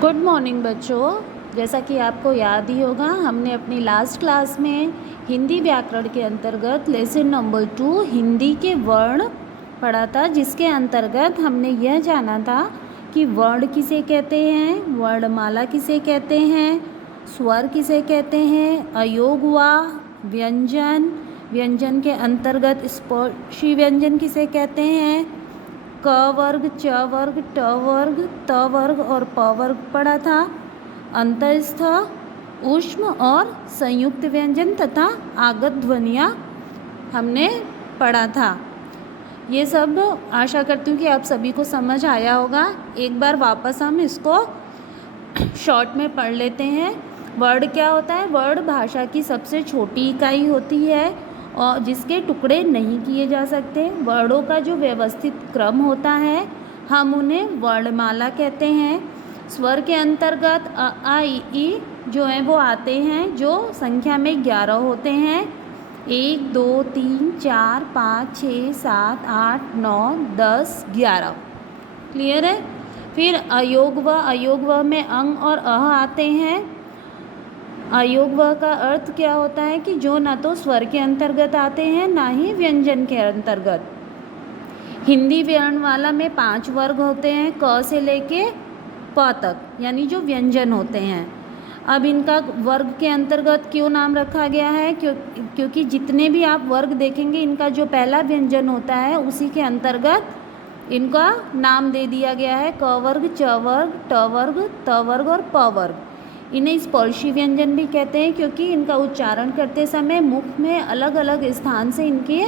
Good morning बच्चों। जैसा कि आपको याद ही होगा, हमने अपनी लास्ट क्लास में हिंदी व्याकरण के अंतर्गत लेसन नंबर 2 हिंदी के वर्ण पढ़ा था, जिसके अंतर्गत हमने यह जाना था कि वर्ण किसे कहते हैं, वर्णमाला किसे कहते हैं, स्वर किसे कहते हैं, अयोग व व्यंजन, व्यंजन के अंतर्गत स्पर्शी व्यंजन किसे कहते हैं, क वर्ग, च वर्ग, ट वर्ग, त वर्ग और प वर्ग पढ़ा था। अंतस्थ, ऊष्म और संयुक्त व्यंजन तथा आगत ध्वनियाँ हमने पढ़ा था। ये सब आशा करती हूँ कि आप सभी को समझ आया होगा। एक बार वापस हम इसको शॉर्ट में पढ़ लेते हैं। वर्ड क्या होता है? वर्ड भाषा की सबसे छोटी इकाई होती है और जिसके टुकड़े नहीं किए जा सकते। वर्णों का जो व्यवस्थित क्रम होता है, हम उन्हें वर्णमाला कहते हैं। स्वर के अंतर्गत अ आ इ ई जो हैं वो आते हैं, जो संख्या में 11 होते हैं। 1 2 3 4 5 6 7 8 9 10 11। क्लियर है? फिर अयोग व में अंग और अह आते हैं। अयोग व का अर्थ क्या होता है कि जो ना तो स्वर के अंतर्गत आते हैं, ना ही व्यंजन के अंतर्गत। हिंदी वर्णमाला में 5 वर्ग होते हैं, क से लेके प तक, यानी जो व्यंजन होते हैं। अब इनका वर्ग के अंतर्गत क्यों नाम रखा गया है? क्योंकि जितने भी आप वर्ग देखेंगे, इनका जो पहला व्यंजन होता है उसी के अंतर्गत इनका नाम दे दिया गया है। क वर्ग, च वर्ग, ट वर्ग, त वर्ग और प वर्ग। इन्हें स्पर्शी व्यंजन भी कहते हैं, क्योंकि इनका उच्चारण करते समय मुख में अलग अलग स्थान से इनकी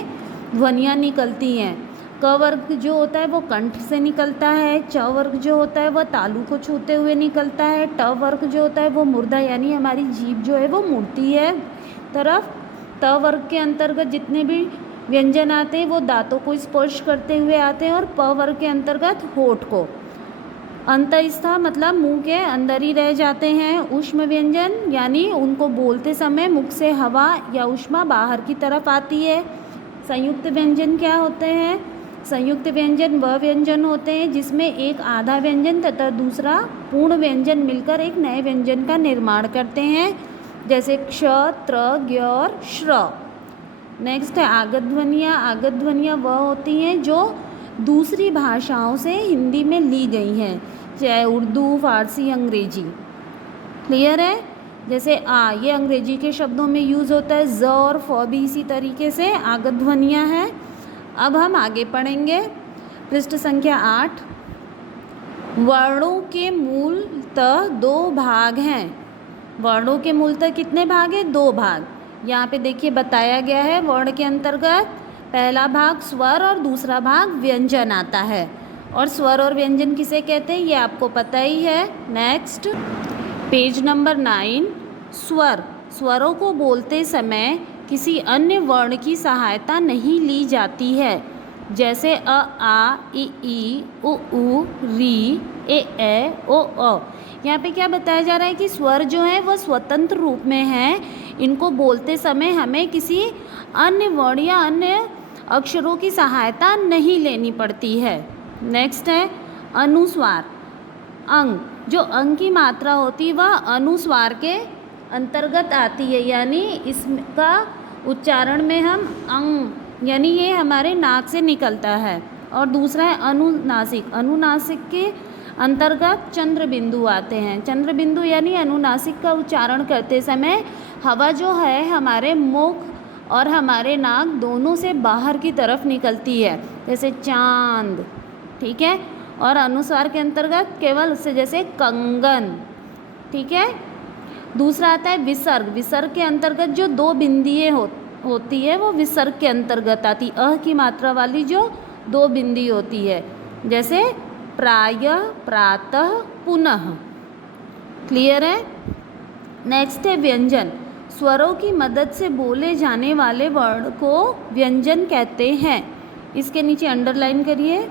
ध्वनियाँ निकलती हैं। क वर्ग जो होता है वो कंठ से निकलता है। च वर्ग जो होता है वह तालु को छूते हुए निकलता है। ट वर्ग जो होता है वो मुर्दा, यानी हमारी जीभ जो है वो मुड़ती है तरफ। त वर्ग के अंतर्गत जितने भी व्यंजन आते हैं वो दांतों को स्पर्श करते हुए आते हैं। और प वर्ग के अंतर्गत होठ को। अंतस्थ मतलब मुंह के अंदर ही रह जाते हैं। ऊष्म व्यंजन यानी उनको बोलते समय मुख से हवा या ऊष्मा बाहर की तरफ आती है। संयुक्त व्यंजन क्या होते हैं? संयुक्त व्यंजन वह व्यंजन होते हैं जिसमें एक आधा व्यंजन तथा दूसरा पूर्ण व्यंजन मिलकर एक नए व्यंजन का निर्माण करते हैं, जैसे क्ष, त्र, ज्ञ और श्र। नेक्स्ट है आगत ध्वनियाँ। आगत ध्वनियाँ वह होती हैं जो दूसरी भाषाओं से हिंदी में ली गई हैं, चाहे उर्दू, फारसी, अंग्रेजी। क्लियर है? जैसे आ, ये अंग्रेजी के शब्दों में यूज़ होता है। ज और फ भी इसी तरीके से आगत ध्वनियाँ हैं। अब हम आगे पढ़ेंगे पृष्ठ संख्या 8। वर्णों के मूलतः 2 भाग हैं। वर्णों के मूलतः कितने भाग हैं? 2 भाग। यहाँ पे देखिए बताया गया है। वर्ण के अंतर्गत पहला भाग स्वर और दूसरा भाग व्यंजन आता है। और स्वर और व्यंजन किसे कहते हैं ये आपको पता ही है। Next page number 9। स्वर। स्वरों को बोलते समय किसी अन्य वर्ण की सहायता नहीं ली जाती है, जैसे अ, आ, इ, ई, उ, री, ए, ओ, अ। यहाँ पे क्या बताया जा रहा है कि स्वर जो है वह स्वतंत्र रूप में हैं। इनको बोलते समय हमें किसी अन्य वर्ण या अन्य अक्षरों की सहायता नहीं लेनी पड़ती है। नेक्स्ट है अनुस्वार। अंग। जो अंग की मात्रा होती है वह अनुस्वार के अंतर्गत आती है, यानी इसका उच्चारण में हम अंग, यानी ये हमारे नाक से निकलता है। और दूसरा है अनुनासिक। अनुनासिक के अंतर्गत चंद्र बिंदु आते हैं। चंद्र बिंदु यानी अनुनासिक का उच्चारण करते समय हवा जो है हमारे मुख और हमारे नाक दोनों से बाहर की तरफ निकलती है, जैसे चांद। ठीक है? और अनुस्वार के अंतर्गत केवल उससे, जैसे कंगन। ठीक है? दूसरा आता है विसर्ग। विसर्ग के अंतर्गत जो 2 बिंदियाँ होती है वो विसर्ग के अंतर्गत आती। अ की मात्रा वाली जो 2 बिंदी होती है, जैसे प्रायः, प्रातः, पुनः। क्लियर है? नेक्स्ट है व्यंजन। स्वरों की मदद से बोले जाने वाले वर्ण को व्यंजन कहते हैं। इसके नीचे अंडरलाइन करिए।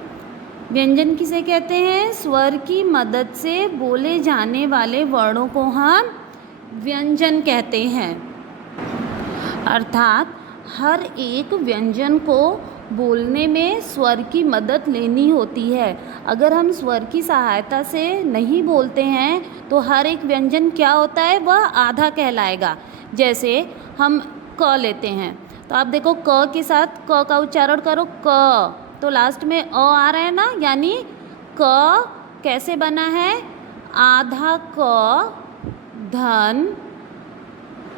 व्यंजन किसे कहते हैं? स्वर की मदद से बोले जाने वाले वर्णों को हम व्यंजन कहते हैं। अर्थात हर एक व्यंजन को बोलने में स्वर की मदद लेनी होती है। अगर हम स्वर की सहायता से नहीं बोलते हैं तो हर एक व्यंजन क्या होता है, वह आधा कहलाएगा। जैसे हम क लेते हैं तो आप देखो क के साथ क का उच्चारण करो क, तो लास्ट में अ आ रहा है ना, यानी क कैसे बना है, आधा क धन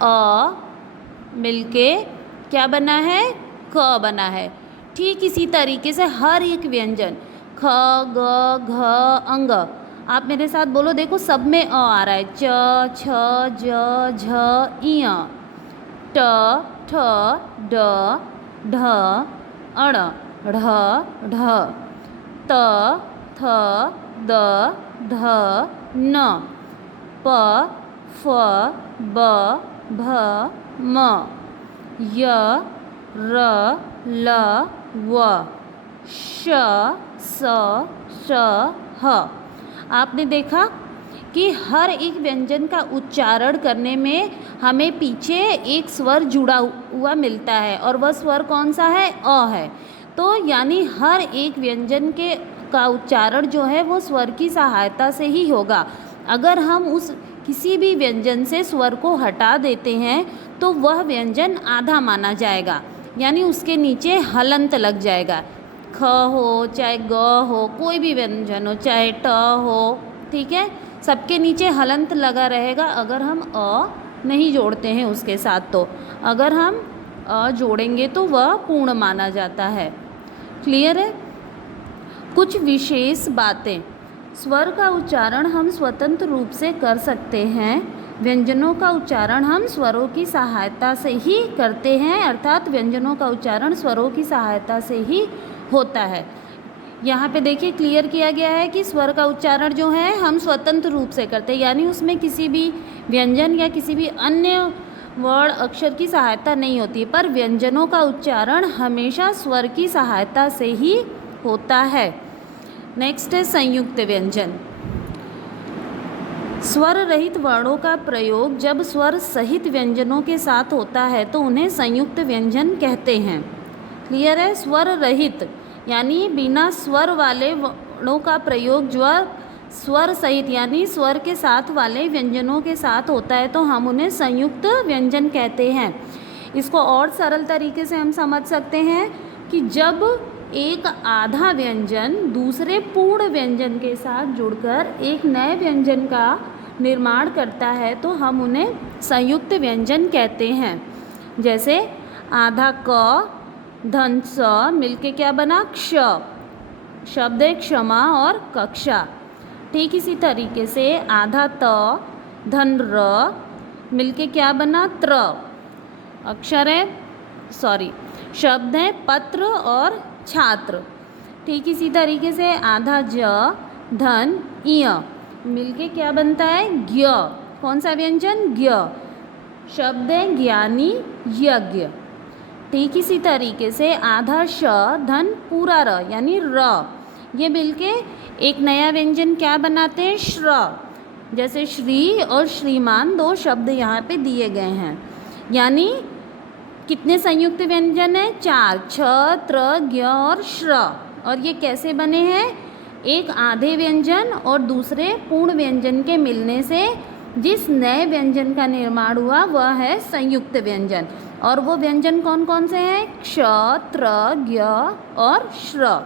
अ मिलके क्या बना है, क बना है। ठीक इसी तरीके से हर एक व्यंजन ख ग घ अंग, आप मेरे साथ बोलो, देखो सब में अ आ रहा है, च छ ज झ इय, ट ठ ड ढ अण ढ ढ, त थ द ध न, प फ ब भ म, य र ल व, श स श ह। आपने देखा कि हर एक व्यंजन का उच्चारण करने में हमें पीछे एक स्वर जुड़ा हुआ मिलता है और वह स्वर कौन सा है, अ है। तो यानी हर एक व्यंजन का उच्चारण जो है वो स्वर की सहायता से ही होगा। अगर हम उस किसी भी व्यंजन से स्वर को हटा देते हैं तो वह व्यंजन आधा माना जाएगा, यानी उसके नीचे हलंत लग जाएगा। ख हो चाहे ग हो, कोई भी व्यंजन हो, चाहे ट हो, ठीक है, सबके नीचे हलंत लगा रहेगा अगर हम अ नहीं जोड़ते हैं उसके साथ। तो अगर हम अ जोड़ेंगे तो वह पूर्ण माना जाता है। क्लियर है। कुछ विशेष बातें, स्वर का उच्चारण हम स्वतंत्र रूप से कर सकते हैं, व्यंजनों का उच्चारण हम स्वरों की सहायता से ही करते हैं, अर्थात व्यंजनों का उच्चारण स्वरों की सहायता से ही होता है। यहाँ पे देखिए क्लियर किया गया है कि स्वर का उच्चारण जो है हम स्वतंत्र रूप से करते हैं, यानी उसमें किसी भी व्यंजन या किसी भी अन्य वर्ण अक्षर की सहायता नहीं होती, पर व्यंजनों का उच्चारण हमेशा स्वर की सहायता से ही होता है। नेक्स्ट है संयुक्त व्यंजन। स्वर रहित वर्णों का प्रयोग जब स्वर सहित व्यंजनों के साथ होता है तो उन्हें संयुक्त व्यंजन कहते हैं। क्लियर है। स्वर रहित यानी बिना स्वर वाले वर्णों का प्रयोग जो स्वर सहित यानी स्वर के साथ वाले व्यंजनों के साथ होता है तो हम उन्हें संयुक्त व्यंजन कहते हैं। इसको और सरल तरीके से हम समझ सकते हैं कि जब एक आधा व्यंजन दूसरे पूर्ण व्यंजन के साथ जुड़कर एक नए व्यंजन का निर्माण करता है तो हम उन्हें संयुक्त व्यंजन कहते हैं। जैसे आधा क धन स मिलके क्या बना, क्ष, शब्द है क्षमा और कक्षा। ठीक इसी तरीके से आधा त धन र मिलके क्या बना, त्र, अक्षर है शब्द है पत्र और छात्र। ठीक इसी तरीके से आधा ज धन इय मिलके क्या बनता है, ज्ञ, कौन सा व्यंजन, ज्ञ, शब्द है ज्ञानी यज्ञ। ठीक इसी तरीके से आधा श धन पूरा र यानी र, ये मिलके एक नया व्यंजन क्या बनाते हैं, श्र। जैसे श्री और श्रीमान दो शब्द यहाँ पे दिए गए हैं, यानी कितने संयुक्त व्यंजन हैं, 4, छ त्र ज्ञ और श्र। और ये कैसे बने हैं, एक आधे व्यंजन और दूसरे पूर्ण व्यंजन के मिलने से जिस नए व्यंजन का निर्माण हुआ वह है संयुक्त व्यंजन। और वो व्यंजन कौन कौन से हैं, क्ष त्र ज्ञ और श्र।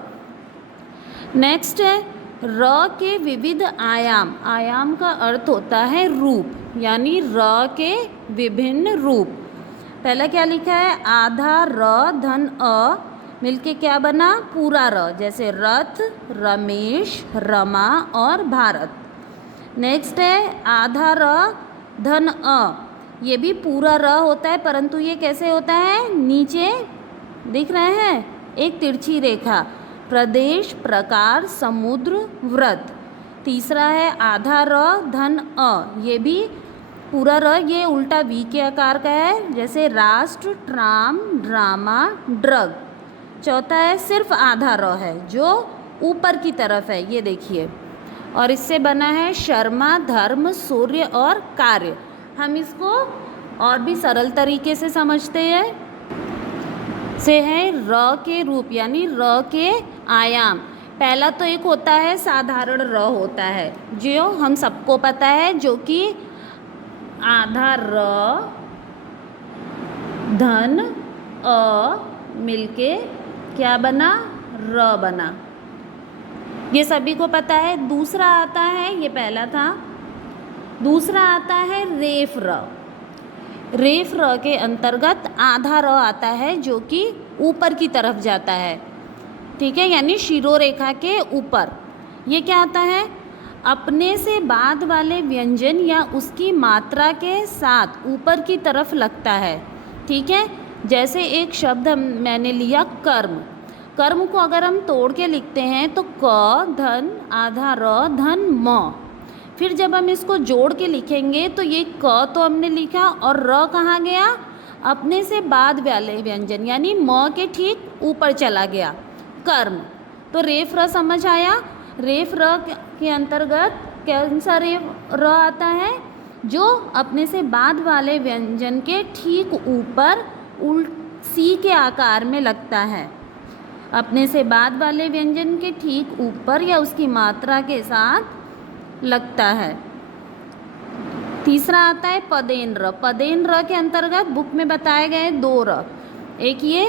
नेक्स्ट है र के विविध आयाम। आयाम का अर्थ होता है रूप, यानी र के विभिन्न रूप। पहला क्या लिखा है, आधा र धन अ मिलके क्या बना, पूरा र, जैसे रथ, रमेश, रमा और भारत। नेक्स्ट है आधा र धन अ, ये भी पूरा र होता है, परंतु ये कैसे होता है, नीचे दिख रहे हैं एक तिरछी रेखा, प्रदेश, प्रकार, समुद्र, व्रत। तीसरा है आधा र धन अ, ये भी पूरा र, ये उल्टा वी के आकार का है, जैसे राष्ट्र, ट्राम, ड्रामा, ड्रग। चौथा है सिर्फ आधा र है जो ऊपर की तरफ है, ये देखिए, और इससे बना है शर्मा, धर्म, सूर्य और कार्य। हम इसको और भी सरल तरीके से समझते हैं। से है र के रूप यानी र के आयाम। पहला तो एक होता है साधारण र होता है जो हम सबको पता है, जो कि आधा र धन अ मिलके क्या बना, र बना। ये सभी को पता है। दूसरा आता है, ये पहला था, दूसरा आता है रेफ र। रेफ र के अंतर्गत आधा र आता है जो कि ऊपर की तरफ जाता है, ठीक है, यानी शिरोरेखा के ऊपर। ये क्या आता है, अपने से बाद वाले व्यंजन या उसकी मात्रा के साथ ऊपर की तरफ लगता है, ठीक है। जैसे एक शब्द मैंने लिया कर्म। कर्म को अगर हम तोड़ के लिखते हैं तो क धन आधा र धन म। फिर जब हम इसको जोड़ के लिखेंगे तो ये क तो हमने लिखा और र कहाँ गया, अपने से बाद वाले व्यंजन यानी म के ठीक ऊपर चला गया, कर्म। तो रेफ र समझ आया। रेफ र के अंतर्गत कौन सा रेफ र आता है, जो अपने से बाद वाले व्यंजन के ठीक ऊपर सी के आकार में लगता है। अपने से बाद वाले व्यंजन के ठीक ऊपर या उसकी मात्रा के साथ लगता है। तीसरा आता है पदेन र। पदेन र के अंतर्गत बुक में बताए गए दो र, एक ये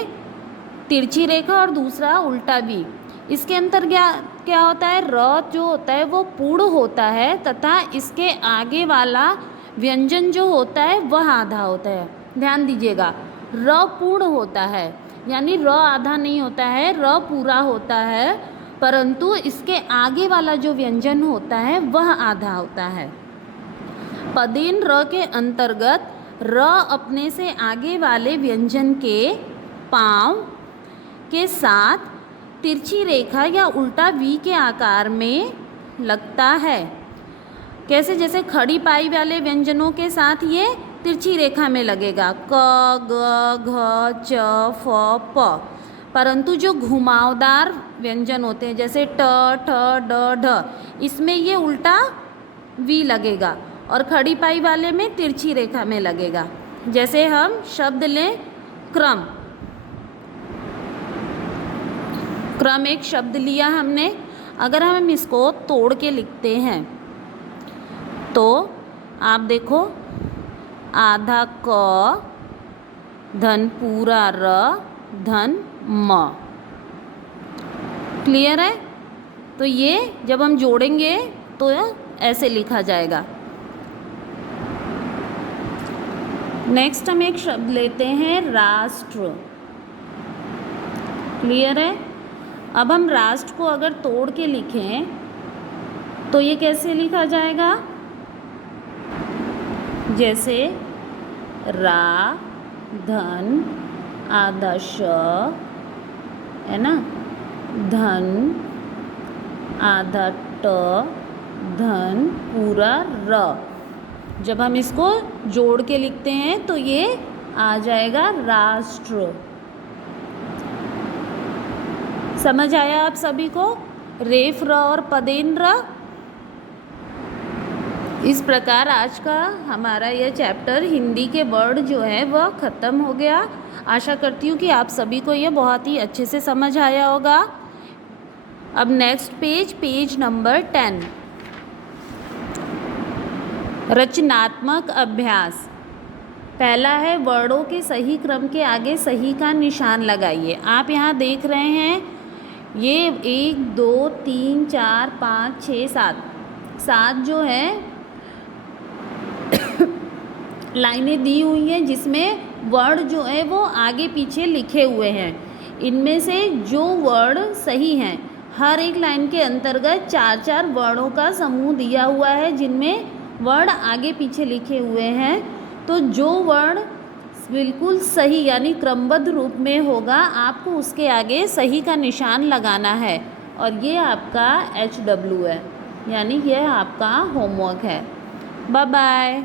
तिरछी रेखा और दूसरा उल्टा वी। इसके अंतर्गत क्या होता है, र जो होता है वो पूर्ण होता है तथा इसके आगे वाला व्यंजन जो होता है वह आधा होता है। ध्यान दीजिएगा, र पूर्ण होता है यानी र आधा नहीं होता है, र पूरा होता है, परंतु इसके आगे वाला जो व्यंजन होता है वह आधा होता है। पदेन र के अंतर्गत र अपने से आगे वाले व्यंजन के पाँव के साथ तिरछी रेखा या उल्टा वी के आकार में लगता है। कैसे, जैसे खड़ी पाई वाले व्यंजनों के साथ ये तिरछी रेखा में लगेगा, क ग घ च फ प। परंतु जो घुमावदार व्यंजन होते हैं जैसे ट ठ ड ढ, इसमें ये उल्टा वी लगेगा और खड़ी पाई वाले में तिरछी रेखा में लगेगा। जैसे हम शब्द लें क्रम। क्रम एक शब्द लिया हमने, अगर हम इसको तोड़ के लिखते हैं तो आप देखो, आधा क धन पूरा र धन म। क्लियर है। तो ये जब हम जोड़ेंगे तो ऐसे लिखा जाएगा। नेक्स्ट हम एक शब्द लेते हैं राष्ट्र। क्लियर है। अब हम राष्ट्र को अगर तोड़ के लिखें तो ये कैसे लिखा जाएगा, जैसे रा धन आधा श है ना, धन आधा ट धन पूरा र। जब हम इसको जोड़ के लिखते हैं तो ये आ जाएगा राष्ट्र। समझ आया आप सभी को, रेफ र और पदेन र। इस प्रकार आज का हमारा यह चैप्टर हिंदी के वर्ड जो है वह ख़त्म हो गया। आशा करती हूँ कि आप सभी को यह बहुत ही अच्छे से समझ आया होगा। अब नेक्स्ट पेज नंबर 10, रचनात्मक अभ्यास। पहला है वर्डों के सही क्रम के आगे सही का निशान लगाइए। आप यहाँ देख रहे हैं ये 1 2 3 4 5 6 7 जो है लाइनें दी हुई हैं जिसमें वर्ड जो है वो आगे पीछे लिखे हुए हैं। इनमें से जो वर्ड सही हैं, हर एक लाइन के अंतर्गत 4 वर्डों का समूह दिया हुआ है जिनमें वर्ड आगे पीछे लिखे हुए हैं। तो जो वर्ड बिल्कुल सही यानी क्रमबद्ध रूप में होगा आपको उसके आगे सही का निशान लगाना है। और ये आपका HW है, यानी यह आपका होमवर्क है। Bye bye.